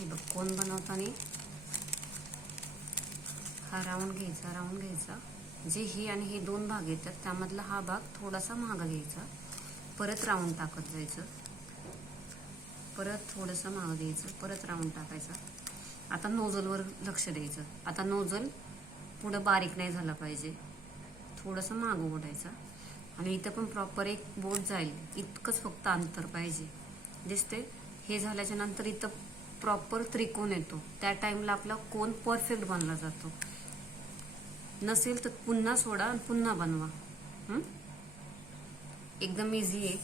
हे बघ कोण बनवताना हा राऊंड घ्यायचा जे हे आणि हे दोन भाग येतात त्यामधला हा भाग थोडासा मागं घ्यायचा, परत राऊंड टाकत जायचं, परत थोडंसं मागं घ्यायचं, परत राऊंड टाकायचा. आता नोझलवर लक्ष द्यायचं. आता नोझल पुढं बारीक नाही झाला पाहिजे, थोडंसं मागं ओढायचं आणि इथं पण प्रॉपर एक बोट जाईल इतकंच फक्त अंतर पाहिजे. दिसते? हे झाल्याच्या नंतर इथं प्रॉपर त्रिकोण येतो, त्या टाइमला आपला कोन परफेक्ट बनला जातो. नसेल तर पुन्हा सोडा आणि पुन्हा बनवा. एकदम इझी आहे.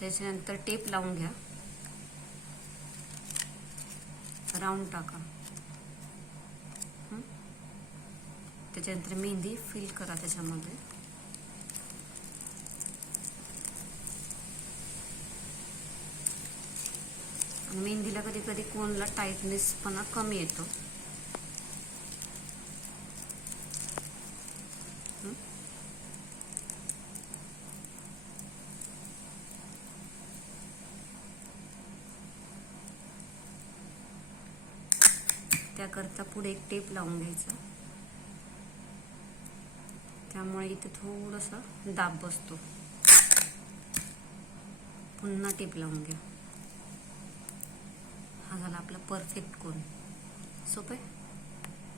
त्याच्यानंतर टेप लावून घ्या, राऊंड टाका, त्याच्यानंतर मेहंदी फिल करा त्याच्यामध्ये. आणि मेहंदीला कधी कधी कोनला टाईटनेस पण कमी येतो. त्याकरता पुढे एक टेप लावून घ्यायचा, त्यामुळे इथे थोडंसं दाब बसतो. पुन्हा टेप लावून घ्या. हा झाला आपला परफेक्ट कोन. सोपं आहे.